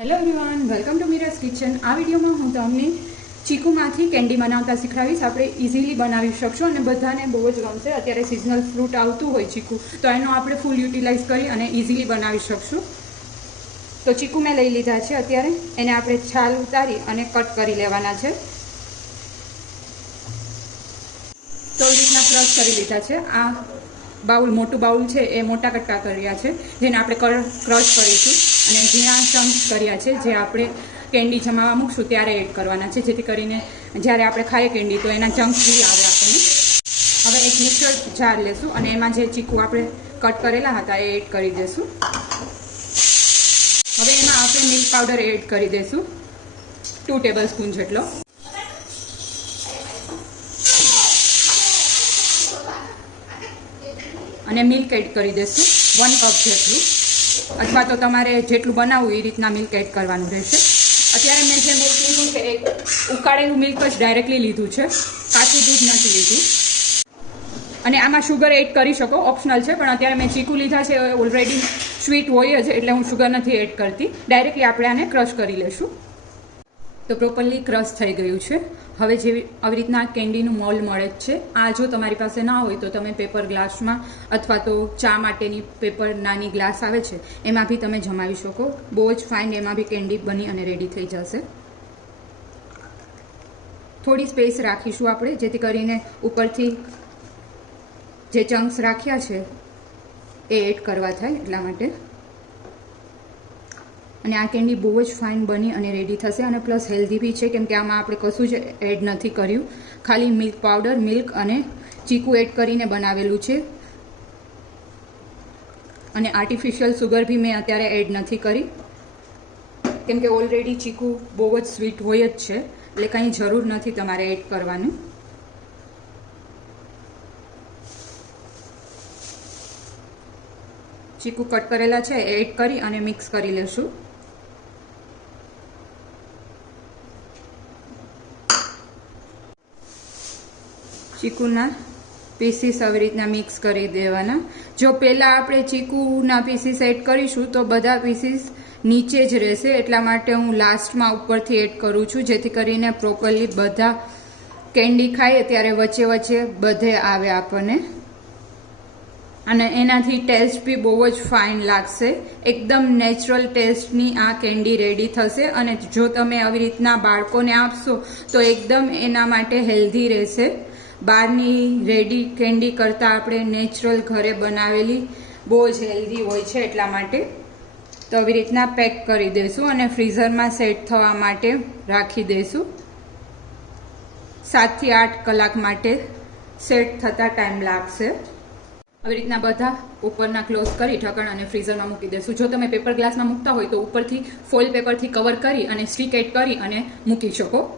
Hello everyone, welcome to Meera's kitchen. આ વિડીયોમાં હું તમને ચીકુમાંથી કેન્ડી બનાવતા શીખવાડીશ। આપણે ઇઝીલી બનાવી શકશો અને બધાને બહુ જ ગમશે। અત્યારે સિઝનલ ફ્રૂટ આવતું હોય ચીકુ, તો એનો આપણે ફૂલ યુટિલાઇઝ કરી અને ઇઝીલી બનાવી શકશું। તો ચીકુ મેં લઈ લીધા છે। અત્યારે એને આપણે છાલ ઉતારી અને કટ કરી લેવાના છે। તો એ રીતના ક્રશ કરી લીધા છે। આ બાઉલ, મોટું બાઉલ છે એ મોટા કટકા કર્યા છે, જેને આપણે ક્રશ કરીશું અને ઝીણા ચંક્સ કર્યા છે, જે આપણે કેન્ડી જમાવા મૂકશું ત્યારે એડ કરવાના છે, જેથી કરીને જ્યારે આપણે ખાઈએ કેન્ડી તો એના ચંક્સ બી આવે આપણને। હવે એક મિક્સર જાર લેશું અને એમાં જે ચીકુ આપણે કટ કરેલા હતા એ એડ કરી દઈશું। હવે એમાં આપણે મિલ્ક પાવડર એડ કરી દઈશું 2 ટેબલ સ્પૂન જેટલો, અને મિલ્ક એડ કરી દઈશું 1 કપ જેટલું, અથવા તો તમારે જેટલું બનાવવું એ રીતના મિલ્ક એડ કરવાનું રહેશે। અત્યારે મેં જે મિલ્ક લીધું છે એ ઉકાળેલું મિલ્ક જ ડાયરેક્ટલી લીધું છે, કાચું દૂધ નથી લીધું। અને આમાં શુગર એડ કરી શકો, ઓપ્શનલ છે, પણ અત્યારે મેં ચીકુ લીધા છે ઓલરેડી સ્વીટ હોય જ, એટલે હું શુગર નથી એડ કરતી। ડાયરેક્ટલી આપણે આને ક્રશ કરી લઈશું। તો પ્રોપરલી ક્રશ થઈ ગયું છે। હવે જેવી આવી રીતના કેન્ડીનું મોલ્ડ મળે જ છે। આ જો તમારી પાસે ના હોય તો તમે પેપર ગ્લાસમાં અથવા તો ચા માટેની પેપર નાની ગ્લાસ આવે છે એમાં બી તમે જમાવી શકો। બહુ જ ફાઇન એમાં બી કેન્ડી બની અને રેડી થઈ જશે। થોડી સ્પેસ રાખીશું આપણે, જેથી કરીને ઉપરથી જે ચંક્સ રાખ્યા છે એ એડ કરવા થાય એટલા માટે। અને આ કેન્ડી બહુ જ ફાઇન બની અને રેડી થશે, અને પ્લસ હેલ્ધી બી છે, કેમ કે આમાં આપણે કશું જ એડ નથી કર્યું, ખાલી મિલ્ક પાવડર, મિલ્ક અને ચીકુ એડ કરીને બનાવેલું છે। અને આર્ટિફિશિયલ સુગર બી મેં અત્યારે એડ નથી કરી, કેમ કે ઓલરેડી ચીકુ બહુ જ સ્વીટ હોય જ છે, એટલે કંઈ જરૂર નથી તમારે એડ કરવાનું। ચીકુ કટ કરેલા છે એડ કરી અને મિક્સ કરી લેશું। ચીકુના પીસીસ આવી રીતના મિક્સ કરી દેવાના। જો પહેલાં આપણે ચીકુના પીસીસ એડ કરીશું તો બધા પીસીસ નીચે જ રહેશે, એટલા માટે હું લાસ્ટમાં ઉપરથી એડ કરું છું, જેથી કરીને પ્રોપરલી બધા કેન્ડી ખાઈએ ત્યારે વચ્ચે વચ્ચે બધે આવે આપણને, અને એનાથી ટેસ્ટ બી બહુ જ ફાઇન લાગશે। એકદમ નેચરલ ટેસ્ટની આ કેન્ડી રેડી થશે, અને જો તમે આવી રીતના બાળકોને આપશો તો એકદમ એના માટે હેલ્ધી રહેશે। બહારની રેડી કેન્ડી કરતાં આપણે નેચરલ ઘરે બનાવેલી બહુ જ હેલ્ધી હોય છે, એટલા માટે। તો આવી રીતના પેક કરી દઈશું અને ફ્રીઝરમાં સેટ થવા માટે રાખી દઈશું। 7 થી 8 કલાક માટે સેટ થતાં ટાઈમ લાગશે। આવી રીતના બધા ઉપરના ક્લોઝ કરી ઢક્કણ અને ફ્રીઝરમાં મૂકી દઈશું। જો તમે પેપર ગ્લાસમાં મૂકતા હોય તો ઉપરથી ફોઇલ પેપરથી કવર કરી અને સ્ટીક એડ કરી અને મૂકી શકો।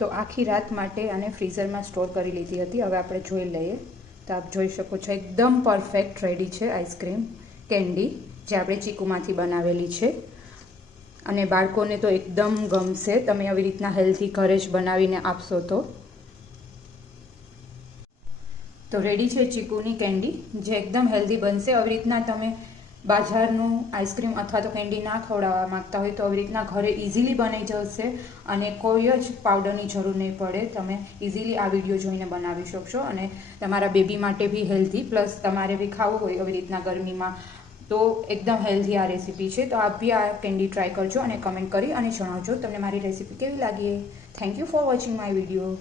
તો આખી રાત માટે આને ફ્રીઝરમાં સ્ટોર કરી લીધી હતી। હવે આપણે જોઈ લઈએ તો આપ જોઈ શકો છો એકદમ પરફેક્ટ રેડી છે આઈસ્ક્રીમ કેન્ડી, જે આપણે ચીકુમાંથી બનાવેલી છે, અને બાળકોને તો એકદમ ગમશે। તમે આવી રીતના હેલ્ધી ઘરે જ બનાવીને આપશો તો રેડી છે ચીકુની કેન્ડી, જે એકદમ હેલ્ધી બનશે। આવી રીતના તમે બજારનું આઈસ્ક્રીમ અથવા તો કેન્ડી ના ખવડાવવા માંગતા હોય તો આવી રીતના ઘરે ઇઝીલી બની જશે, અને કોઈ જ પાવડરની જરૂર નહીં પડે। તમે ઇઝીલી આ વિડીયો જોઈને બનાવી શકશો, અને તમારા બેબી માટે બી હેલ્ધી, પ્લસ તમારે બી ખાવું હોય આવી રીતના ગરમીમાં તો એકદમ હેલ્ધી આ રેસીપી છે। તો આપ બી આ કેન્ડી ટ્રાય કરજો અને કમેન્ટ કરી અને જણાવજો તમને મારી રેસીપી કેવી લાગી। Thank you for watching my video.